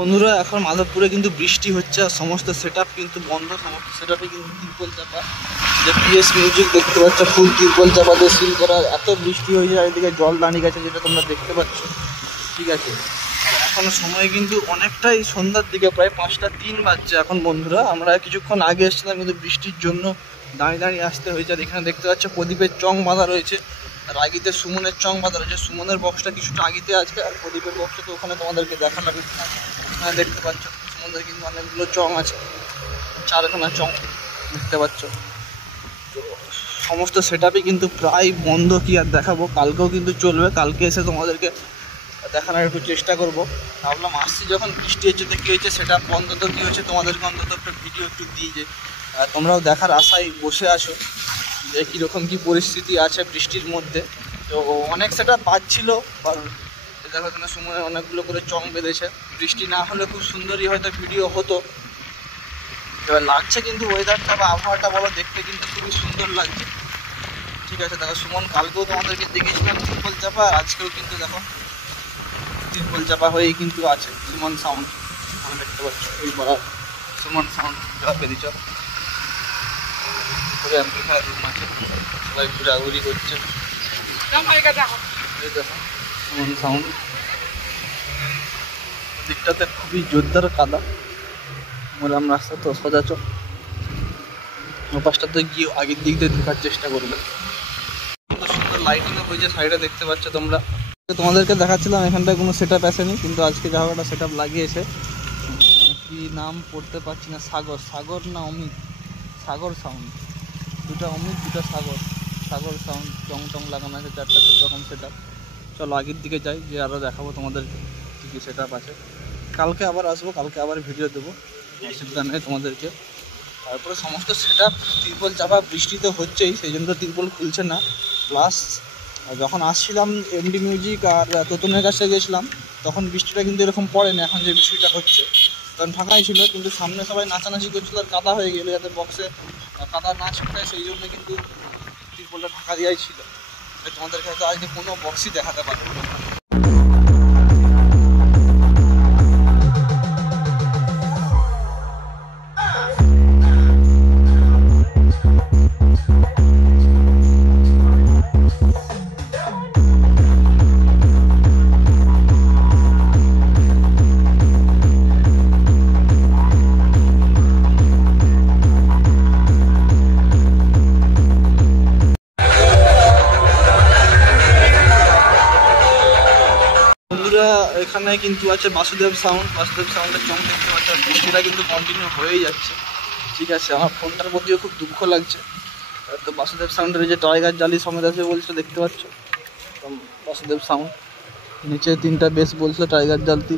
বন্ধুরা এখন মাধবপুরে কিন্তু বৃষ্টি হচ্ছে আর সমস্ত সেটআপ কিন্তু বন্ধ। সমস্ত সেটআপে কিন্তু তিরপল চাপা, যে পিএস মিউজিক দেখতে পাচ্ছ ফুল তিরপল চাপা দিয়ে সিল করা। এত বৃষ্টি হয়েছে চারিদিকে, জল দাঁড়িয়ে গেছে যেটা তোমরা দেখতে পাচ্ছ। ঠিক আছে, আর এখনও সময় কিন্তু অনেকটাই সন্ধ্যার দিকে, প্রায় 5টা 3 বাজছে এখন। বন্ধুরা আমরা কিছুক্ষণ আগে এসেছিলাম কিন্তু বৃষ্টির জন্য দাঁড়িয়ে দাঁড়িয়ে আসতে হয়েছে। আর এখানে দেখতে পাচ্ছ প্রদীপের চং বাঁধা রয়েছে, আর আগিতে সুমনের চং বাঁধা রয়েছে। সুমনের বক্সটা কিছুটা আগিতে আছে, আর প্রদীপের বক্সটা তো ওখানে তোমাদেরকে দেখালাম। হ্যাঁ দেখতে পাচ্ছ সুমনের কিন্তু অনেকগুলো চং আছে, 4খানা চং দেখতে পাচ্ছ। তো সমস্ত সেটআপই কিন্তু প্রায় বন্ধ, কি আর দেখাবো, কালকেও কিন্তু চলবে। কালকে এসে তোমাদেরকে দেখানোর একটু চেষ্টা করবো। ভাবলাম আসছি যখন বৃষ্টি হচ্ছে তো কী হয়েছে সেটআপ বন্ধ, তো কী হচ্ছে তোমাদেরকে অন্তত একটা ভিডিও একটু দিই, যে তোমরাও দেখার আশায় বসে আসো যে কীরকম কী পরিস্থিতি আছে বৃষ্টির মধ্যে। তো অনেক সেটআপ বাজছিল, কারণ দেখো এখানে সময় অনেকগুলো করে চং বেঁধেছে। বৃষ্টি না হলে খুব সুন্দরই হয়তো ভিডিও হতো। এবার লাগছে কিন্তু ওয়েদারটা বা আবহাওয়াটা বলো, দেখতে কিন্তু খুবই সুন্দর লাগছে। ঠিক আছে, দেখো সুমন কালকেও তোমাদেরকে দেখেছিলাম তিরপল চাপা, আজকেও কিন্তু দেখো তিরপল চাপা হয়েই কিন্তু আছে। সুমন সাউন্ড আমি দেখতে পাচ্ছ, ওই বড় সুমন সাউন্ড বেরিয়েছ করে অ্যাম্পলিফায়ার রুম আছে, সবাই ঘোরাঘুরি করছে। দেখো সুমন সাউন্ড, দিকটাতে খুবই জোরদার কাদা, বললাম রাস্তা তো সোজা চোখ। পাশটাতে গিয়ে আগের দিক দিয়ে ঢোকার চেষ্টা করবে। সুন্দর সুন্দর লাইটিংও হয়েছে সাইডে দেখতে পাচ্ছ তোমরা। তোমাদেরকে দেখাচ্ছিলাম এখানটায় কোনো সেটআপ আসেনি, কিন্তু আজকে যা হোক একটা সেটআপ লাগিয়েছে। কি নাম পড়তে পারছি না, সাগর না অমিত, সাগর সাউন্ড। দুটা অমিত দুটা সাগর সাউন্ড চং টং লাগানো আছে, 4টা 4 রকম সেটআপ। চলো আগের দিকে যাই, যে আরও দেখাবো তোমাদেরকে কী কী সেটআপ আছে। কালকে আবার আসবো, কালকে আবার ভিডিও দেবো, অসুবিধা নেই তোমাদেরকে। তারপরে সমস্ত সেটআপ তিরপল চাপা, বৃষ্টিতে হচ্ছেই, সেই জন্য তিরপল খুলছে না। প্লাস যখন আসছিলাম এমডি মিউজিক আর তোতনের কাছে গেছিলাম, তখন বৃষ্টিটা কিন্তু এরকম পড়েনি এখন যে বৃষ্টিটা হচ্ছে, কারণ ফাঁকাই ছিল। কিন্তু সামনে সবাই নাচানাচি করছিল আর কাদা হয়ে গেলে, যাতে বক্সে কাদা না ছিটায় সেই জন্য কিন্তু তিরপলটা ঢাকা দেওয়াই ছিল। তোমাদেরকে হয়তো আজকে কোনো বক্সই দেখাতে পারবো না। এখানে কিন্তু আছে বাসুদেব সাউন্ডের চং দেখতে পাচ্ছ। বৃষ্টিটা কিন্তু কন্টিনিউ হয়েই যাচ্ছে। ঠিক আছে, আমার ফোনটার মধ্যেও খুব দুঃখ লাগছে। তো বাসুদেব সাউন্ডের যে টাইগার জালি সমেত আছে বলছো দেখতে পাচ্ছ, বাসুদেব সাউন্ড। নিচে 3টা বেস বলছিল টাইগার জালতি।